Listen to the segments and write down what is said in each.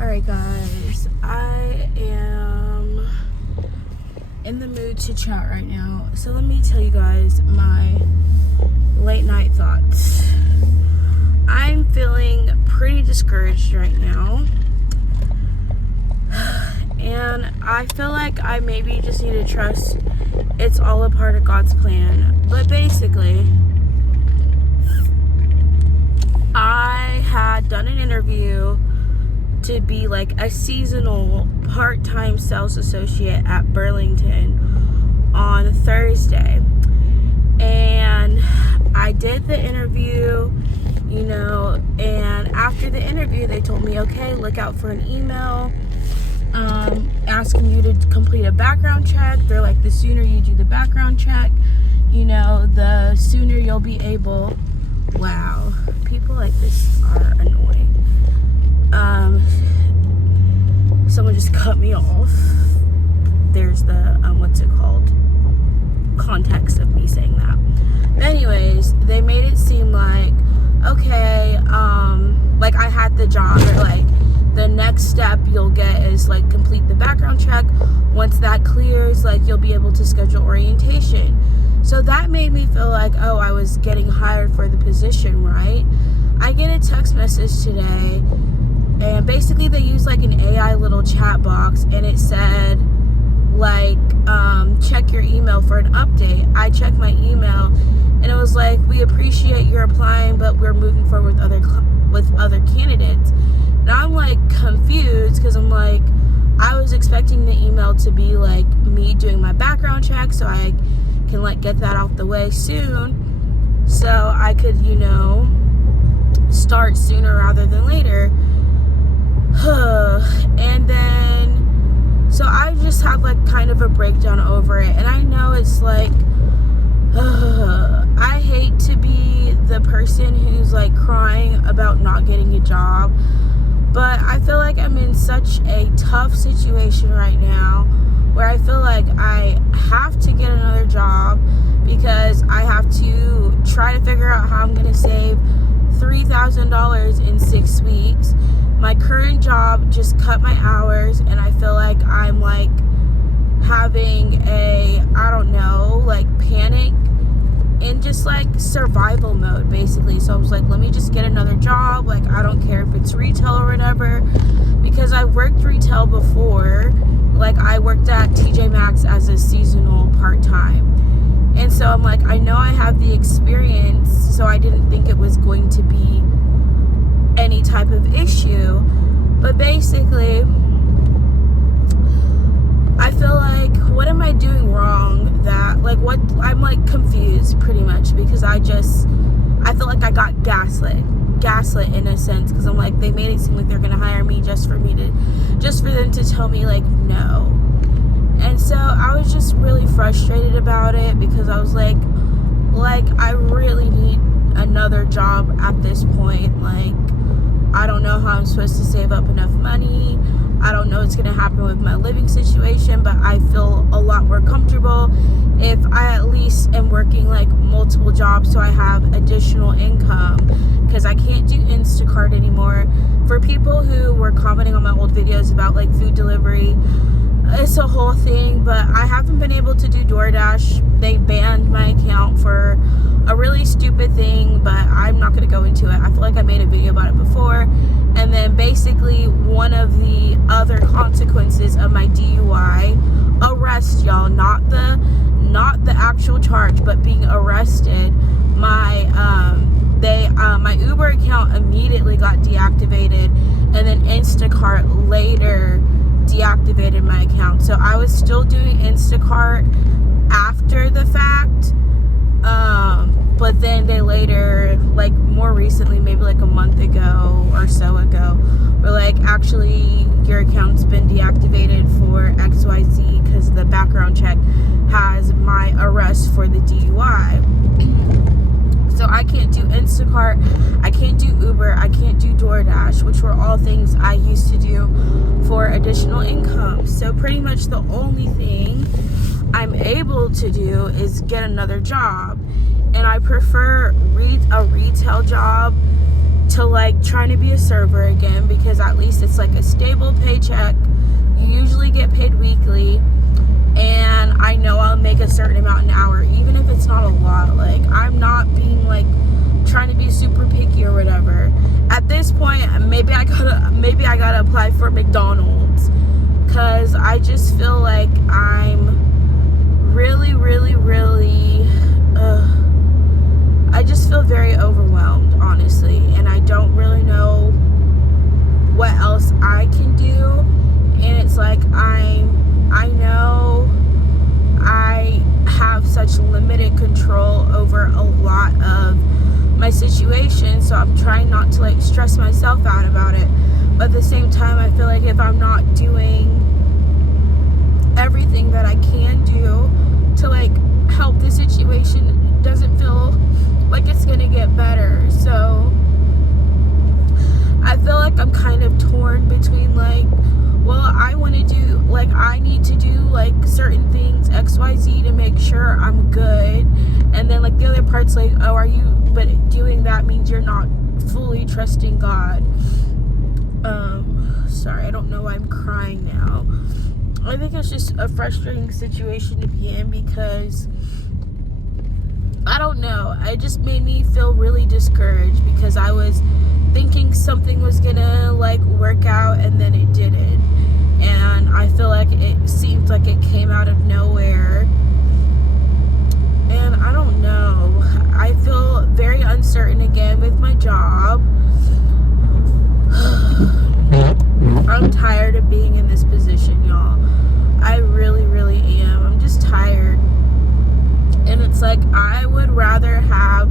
Alright guys, I am in the mood to chat right now. So let me tell you guys my late night thoughts. I'm feeling pretty discouraged right now. And I feel like I maybe just need to trust it's all a part of God's plan. But basically, I had done an interview to be like a seasonal part-time sales associate at Burlington on Thursday. And I did the interview, and after the interview they told me, okay, look out for an email asking you to complete a background check. They're like, the sooner you do the background check, the sooner you'll be able. Wow, people like this are annoying. Someone just cut me off. There's the context of me saying that. But anyways, they made it seem like, okay, like I had the job, or like the next step you'll get is like complete the background check. Once that clears, like you'll be able to schedule orientation. So that made me feel like, oh, I was getting hired for the position, right? I get a text message today, and basically they use like an AI little chat box, and it said like, check your email for an update. I checked my email, and it was like, we appreciate your applying, but we're moving forward with other candidates. Now I'm like confused, because I'm like, I was expecting the email to be like me doing my background check so I can like get that out the way soon, so I could start sooner rather than later. And then so I just had like kind of a breakdown over it, and I know it's like I hate to be the person who's like crying about not getting a job, but I feel like I'm in such a tough situation right now where I feel like I have to get another job, because I have to try to figure out how I'm going to save $3,000 in 6 weeks. My current job just cut my hours, and I feel like I'm like having a, panic in just like survival mode basically. So I was like, let me just get another job. Like, I don't care if it's retail or whatever, because I worked retail before. Like, I worked at TJ Maxx as a seasonal part-time, and so I'm like, I know I have the experience, so I didn't think it was going to be any type of issue. But basically, I feel like, what am I doing wrong? I'm like confused pretty much, because I feel like I got gaslit in a sense, because I'm like, they made it seem like they're gonna hire me just for them to tell me like no. And so I was just really frustrated about it, because I was like I really need another job at this point. Like, I don't know how I'm supposed to save up enough money. I don't know what's going to happen with my living situation, but I feel a lot more comfortable if I at least am working like multiple jobs, so I have additional income, because I can't do Instacart anymore. For people who were commenting on my old videos about like food delivery, it's a whole thing, but I haven't been able to do DoorDash. They banned my account for a really stupid thing, but I'm not going to go into it. I feel like I made a video about it before. And then basically, one of the other consequences of my DUI arrest, y'all, not the actual charge, but being arrested, my Uber account immediately got deactivated, and then Instacart later deactivated my account. So I was still doing Instacart after the fact, but then they later, like more recently, maybe like a month ago or so ago, were like, actually your account's been deactivated for XYZ because the background check has my arrest for the DUI. So I can't do Instacart, I can't do Uber, I can't do DoorDash, which were all things I used to do for additional income. So pretty much the only thing I'm able to do is get another job. And I prefer a retail job to like trying to be a server again, because at least it's like a stable paycheck. You usually get paid weekly, and I know I'll make a certain amount an hour, even if it's not a lot. Like, I'm not being like trying to be super picky or whatever. At this point, maybe I gotta apply for McDonald's, because I just feel like I'm really I just feel very overwhelmed, honestly, and I don't really know what else I can do. And it's like I know I have such limited control over a lot of my situation, so I'm trying not to like stress myself out about it. But at the same time, I feel like if I'm not doing everything that I can do to like help the situation, it doesn't feel like it's gonna get better. So I feel like I'm kind of torn between like, well, I want to do, like, I need to do like certain things XYZ to make sure I'm good, and then like the other part's like, oh, are you, but doing that means you're not fully trusting God. Sorry, I don't know why I'm crying now. I think it's just a frustrating situation to be in, because I don't know, it just made me feel really discouraged, because I was thinking something was gonna like work out, and then it didn't, and I feel like it seemed like it came out of nowhere, and I don't know, I feel very uncertain again with my job. I'm tired of being in this position, y'all. I really am. I'm just tired. And it's like, I would rather have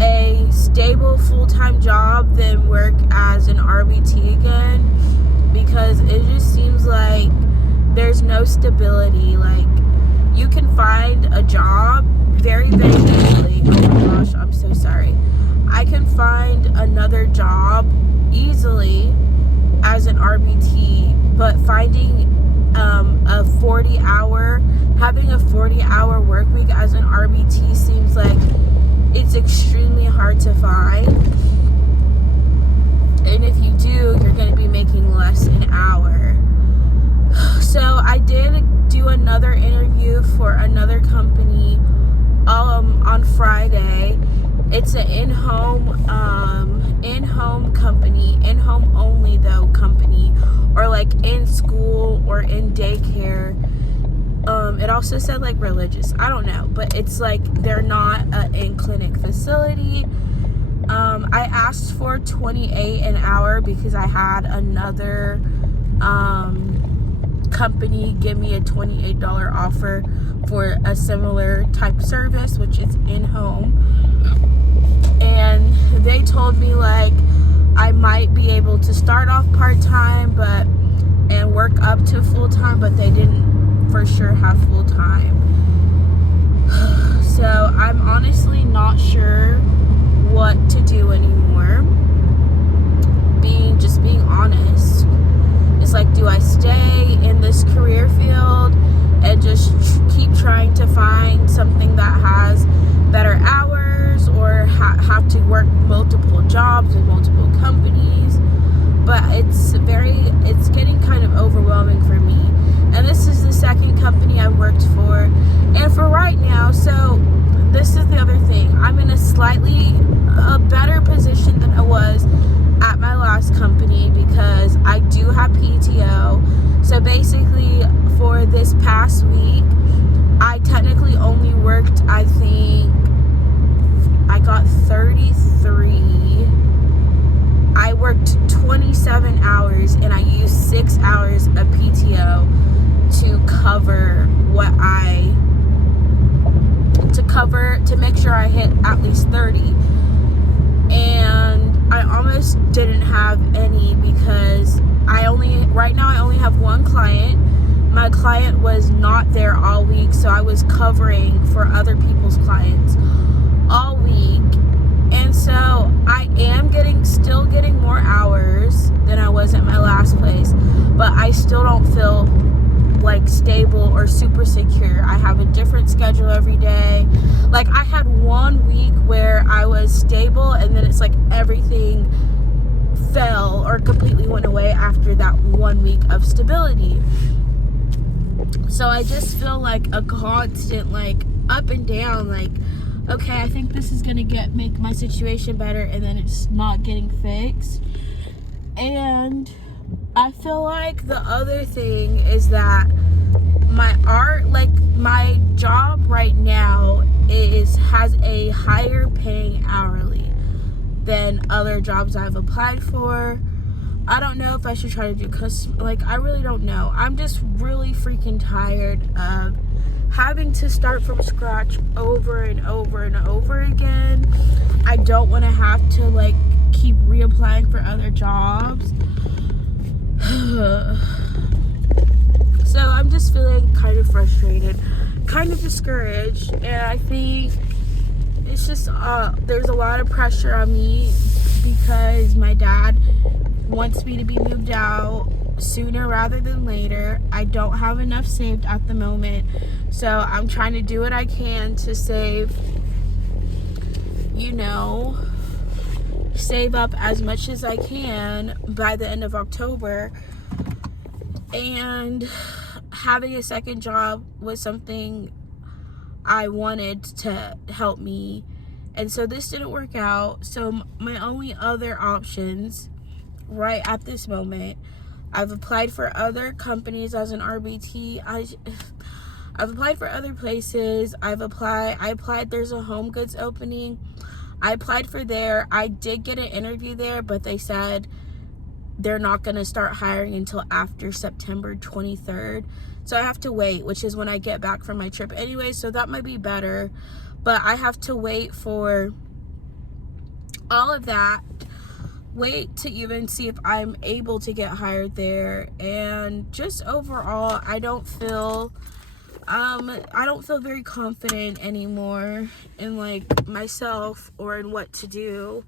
a stable full-time job than work as an RBT again, because it just seems like there's no stability. Like, you can find a job very easily. Oh my gosh, I'm so sorry. I can find another job easily as an RBT, but finding having a 40-hour work week as an RBT seems like it's extremely hard to find. And if you do, you're going to be making less an hour. So I did do another interview for another company on Friday. It's an in-home company, in-home only though company, or like in school or in daycare. It also said like religious, I don't know, but it's like they're not an in-clinic facility. I asked for $28 an hour because I had another company give me a $28 offer for a similar type service, which is in-home. And they told me like I might be able to start off part-time and work up to full-time, but they didn't for sure have full-time. So I'm honestly not sure what to do anymore. Just being honest. It's like, do I stay in this career field and just keep trying to find something that has better hours, or have to work multiple jobs with multiple companies? But it's getting kind of overwhelming for me. And this is the second company I've worked for. And for right now, so this is the other thing. I'm in a better position than I was at my last company, because I do have PTO. So basically, for this past week, I technically only worked, I think, I got 33. I worked 27 hours, and I used 6 hours of PTO to make sure I hit at least 30. And I almost didn't have any, because right now I only have one client. My client was not there all week, so I was covering for other people's clients all week. And so I am still getting more hours than I was at my last place, but I still don't feel like stable or super secure. I have a different schedule every day. Like I had 1 week where I was stable, and then it's like everything fell or completely went away after that 1 week of stability. So I just feel like a constant like up and down, like, okay, I think this is gonna make my situation better, and then it's not getting fixed. And I feel like the other thing is that my job right now has a higher paying hourly than other jobs I've applied for. I don't know if I should try to do I really don't know. I'm just really freaking tired of having to start from scratch over and over and over again. I don't want to have to like keep reapplying for other jobs. So I'm just feeling kind of frustrated, kind of discouraged, and I think it's just there's a lot of pressure on me because my dad wants me to be moved out sooner rather than later. I don't have enough saved at the moment, so I'm trying to do what I can to save up as much as I can by the end of October. And having a second job was something I wanted to help me, and so this didn't work out. So my only other options right at this moment, I've applied for other companies as an RBT. I've applied for other places. I applied, there's a Home Goods opening. I applied for there. I did get an interview there, but they said they're not going to start hiring until after September 23rd. So I have to wait, which is when I get back from my trip anyway. So that might be better. But I have to wait for all of that. Wait to even see if I'm able to get hired there. And just overall, I don't feel very confident anymore in like myself or in what to do.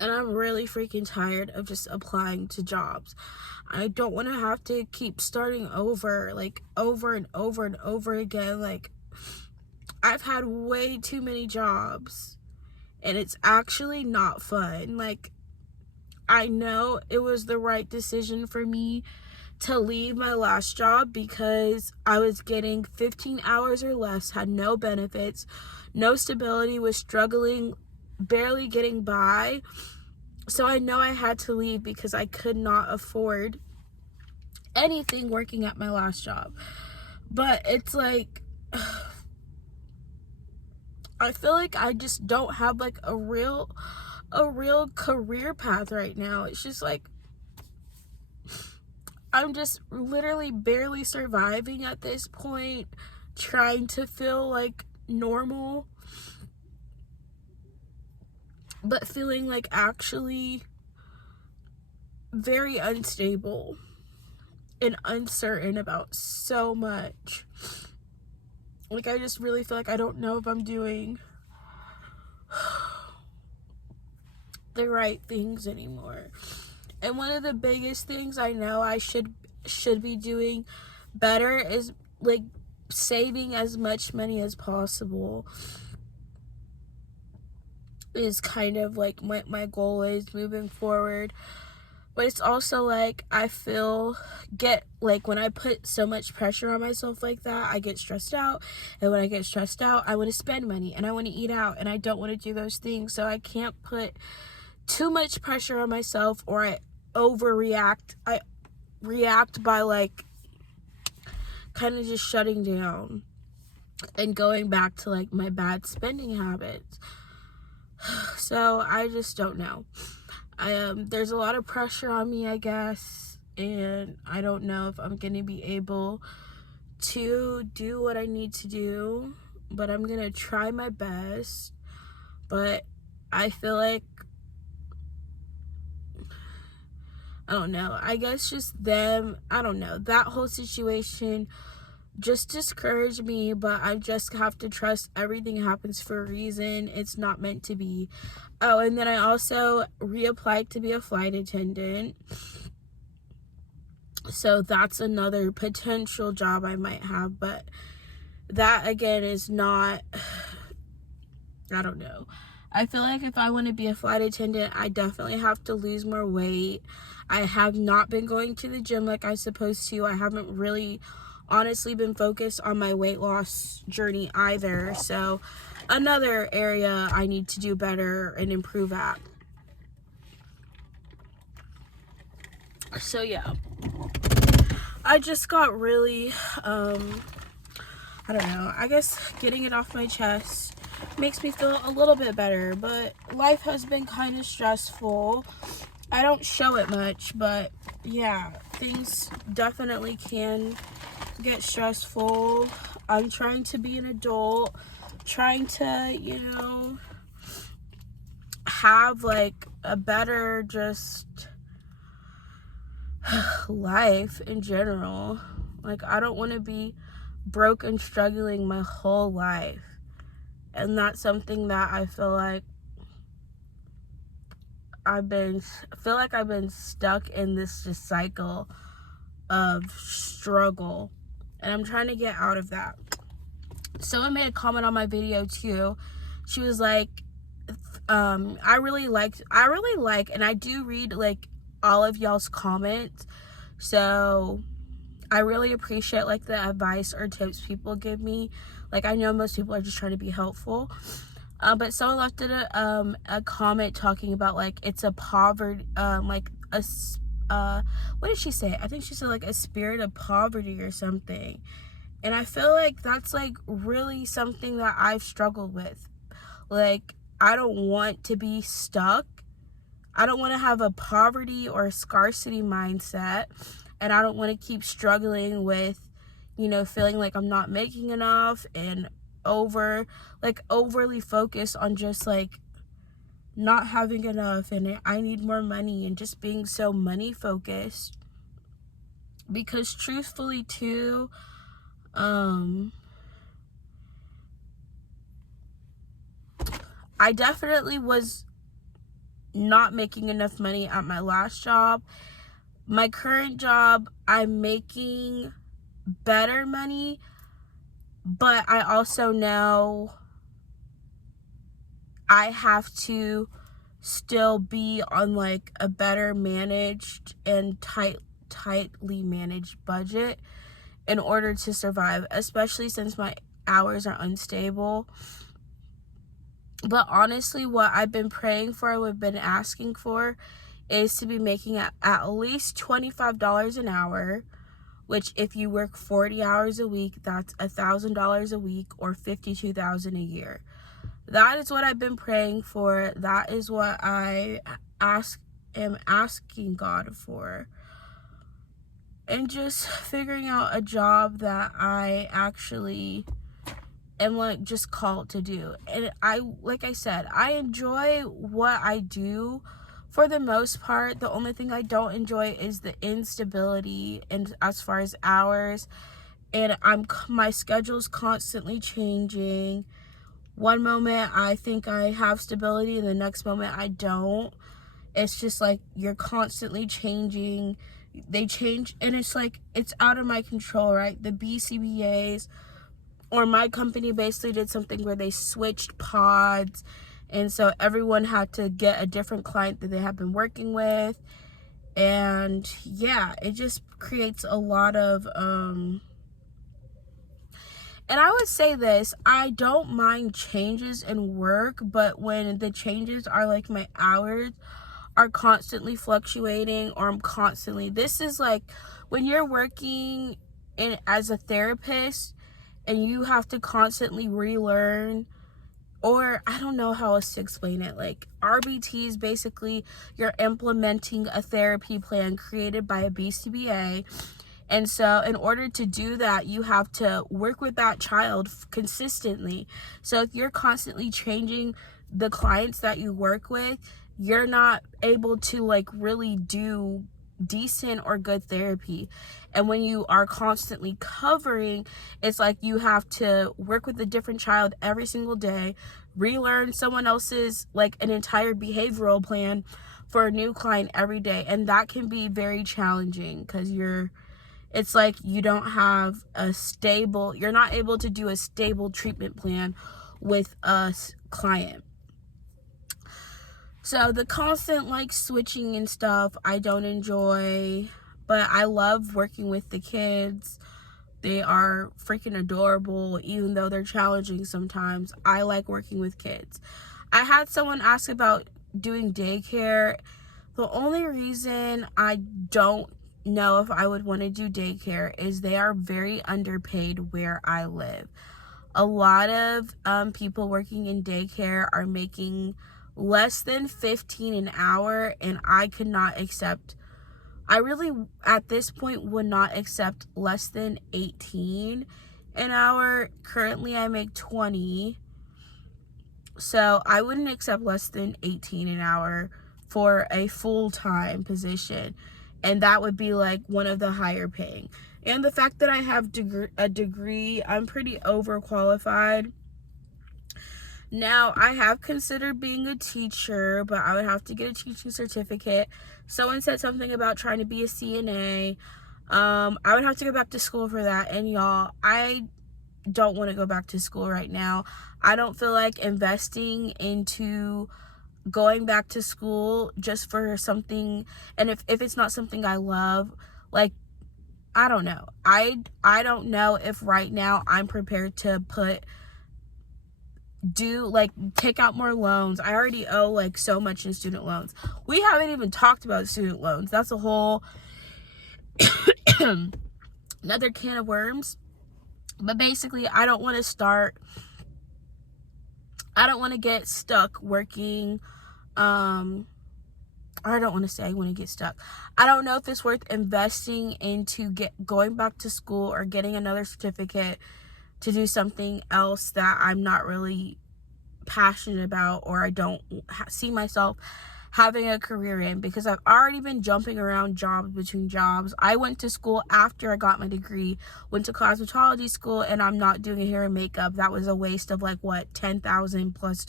And I'm really freaking tired of just applying to jobs. I don't want to have to keep starting over, like over and over and over again. Like, I've had way too many jobs, and it's actually not fun. Like, I know it was the right decision for me to leave my last job because I was getting 15 hours or less, had no benefits, no stability, was struggling, barely getting by. So I know I had to leave because I could not afford anything working at my last job. But it's like, I feel like I just don't have like a real career path right now. It's just like I'm just literally barely surviving at this point, trying to feel like normal, but feeling like actually very unstable and uncertain about so much. Like, I just really feel like I don't know if I'm doing the right things anymore. And one of the biggest things I know I should be doing better is like saving as much money as possible. Is kind of like my goal is moving forward. But it's also like I get like when I put so much pressure on myself like that, I get stressed out. And when I get stressed out, I want to spend money and I want to eat out, and I don't want to do those things. So I can't put too much pressure on myself, or I overreact. I react by like kind of just shutting down and going back to like my bad spending habits. So I just don't know. There's a lot of pressure on me, I guess, and I don't know if I'm gonna be able to do what I need to do, but I'm gonna try my best. But I feel like, I don't know, I guess just them, I don't know, that whole situation just discouraged me. But I just have to trust everything happens for a reason. It's not meant to be. Oh, and then I also reapplied to be a flight attendant. So that's another potential job I might have, but that again is not, I don't know. I feel like if I want to be a flight attendant, I definitely have to lose more weight. I have not been going to the gym like I'm supposed to. I haven't really honestly been focused on my weight loss journey either. So another area I need to do better and improve at. So yeah, I just got really, I don't know, I guess getting it off my chest makes me feel a little bit better, but life has been kind of stressful. I don't show it much, but yeah, things definitely can get stressful. I'm trying to be an adult, trying to, you know, have like a better just life in general. Like, I don't want to be broke and struggling my whole life. And that's something that I feel like I've been stuck in this just cycle of struggle, and I'm trying to get out of that. Someone made a comment on my video too. She was like, I really like, and I do read like all of y'all's comments, so I really appreciate like the advice or tips people give me. Like, I know most people are just trying to be helpful, but someone left it a comment talking about like it's a poverty, like a what did she say? I think she said like a spirit of poverty or something. And I feel like that's like really something that I've struggled with. Like, I don't want to be stuck. I don't want to have a poverty or a scarcity mindset. And I don't want to keep struggling with, you know, feeling like I'm not making enough and overly focused on just like not having enough and I need more money and just being so money focused. Because truthfully too, I definitely was not making enough money at my last job. My current job, I'm making better money, but I also know I have to still be on like a better managed and tightly managed budget in order to survive, especially since my hours are unstable. But honestly, what I've been praying for, what I've been asking for, is to be making at least $25 an hour, which if you work 40 hours a week, that's $1,000 a week or $52,000 a year. That is what I've been praying for. That is what I am asking God for. And just figuring out a job that I actually am like just called to do. And like I said, I enjoy what I do for the most part. The only thing I don't enjoy is the instability and as far as hours, and my schedule's constantly changing. One moment I think I have stability and the next moment I don't. It's just like you're constantly changing. They change and it's like it's out of my control, right? The BCBAs or my company basically did something where they switched pods, and so everyone had to get a different client that they have been working with. And yeah, it just creates a lot of and I would say this, I don't mind changes in work, but when the changes are like my hours are constantly fluctuating, or this is like when you're working as a therapist and you have to constantly relearn, or I don't know how else to explain it. Like, RBT is basically you're implementing a therapy plan created by a BCBA. And so in order to do that, you have to work with that child consistently. So if you're constantly changing the clients that you work with, you're not able to like really do decent or good therapy. And when you are constantly covering, it's like you have to work with a different child every single day, relearn someone else's like an entire behavioral plan, for a new client every day, and that can be very challenging because it's like you don't have you're not able to do a stable treatment plan with a client. So the constant like switching and stuff I don't enjoy, but I love working with the kids. They are freaking adorable, even though they're challenging sometimes. I like working with kids. I had someone ask about doing daycare. The only reason I don't know if I would want to do daycare is they are very underpaid where I live. A lot of people working in daycare are making less than 15 an hour, and I really at this point would not accept less than 18 an hour. Currently I make 20, so I wouldn't accept less than 18 an hour for a full-time position, and that would be like one of the higher paying. And the fact that I have a degree, I'm pretty overqualified. Now, I have considered being a teacher, but I would have to get a teaching certificate. Someone said something about trying to be a CNA. I would have to go back to school for that. And y'all, I don't want to go back to school right now. I don't feel like investing into going back to school just for something. And if it's not something I love, like, I don't know. I don't know if right now I'm prepared to take out more loans. I already owe like so much in student loans. We haven't even talked about student loans. That's a whole another can of worms. But basically, I don't want to get stuck working. I don't want to say I want to get stuck. I don't know if it's worth investing into going back to school or getting another certificate to do something else that I'm not really passionate about, or I don't see myself having a career in, because I've already been jumping around between jobs. I went to school after I got my degree, went to cosmetology school, and I'm not doing hair and makeup. That was a waste of like $10,000 plus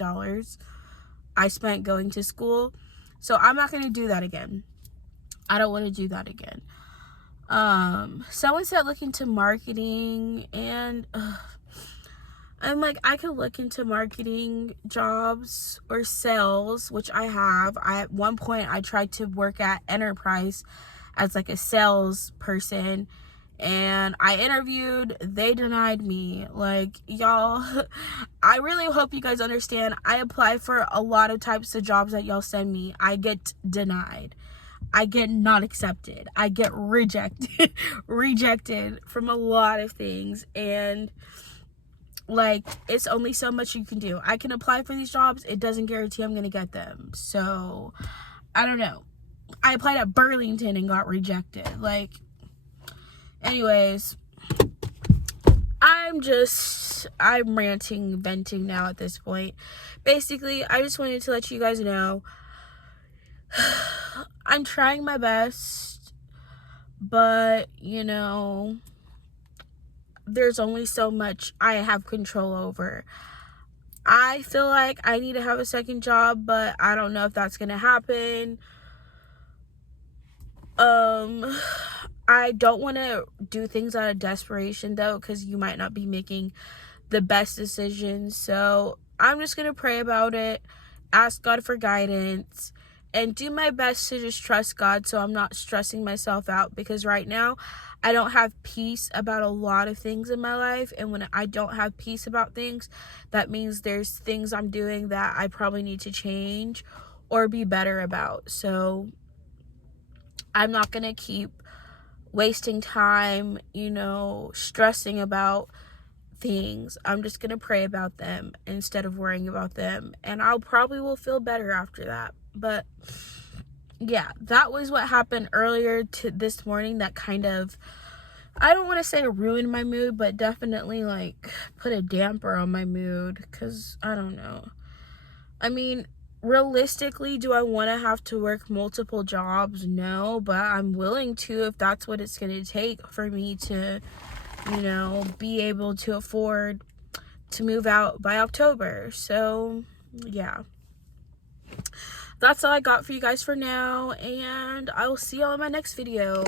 I spent going to school. So I'm not going to do that again. I don't want to do that again. Someone said look into marketing, and I'm like, I could look into marketing jobs or sales, which I have. At one point I tried to work at Enterprise as like a sales person, and I interviewed. They denied me. Like, y'all, I really hope you guys understand. I apply for a lot of types of jobs that y'all send me. I get denied. I get not accepted. I get rejected from a lot of things. And like, it's only so much you can do. I can apply for these jobs. It doesn't guarantee I'm going to get them. So I don't know. I applied at Burlington and got rejected. Like, anyways, I'm ranting, venting now at this point. Basically, I just wanted to let you guys know I'm trying my best, but there's only so much I have control over. I feel like I need to have a second job, but I don't know if that's gonna happen. I don't want to do things out of desperation though, because you might not be making the best decisions. So I'm just gonna pray about it, ask God for guidance, and do my best to just trust God so I'm not stressing myself out, because right now I don't have peace about a lot of things in my life. And when I don't have peace about things, that means there's things I'm doing that I probably need to change or be better about. So I'm not gonna keep wasting time, stressing about things. I'm just gonna pray about them instead of worrying about them, and I'll probably will feel better after that. But yeah, that was what happened earlier this morning that kind of, I don't want to say ruined my mood, but definitely like put a damper on my mood, because I don't know. I mean, realistically, do I want to have to work multiple jobs? No, but I'm willing to if that's what it's going to take for me to, be able to afford to move out by October. So, yeah. that's all I got for you guys for now, and I will see y'all in my next video.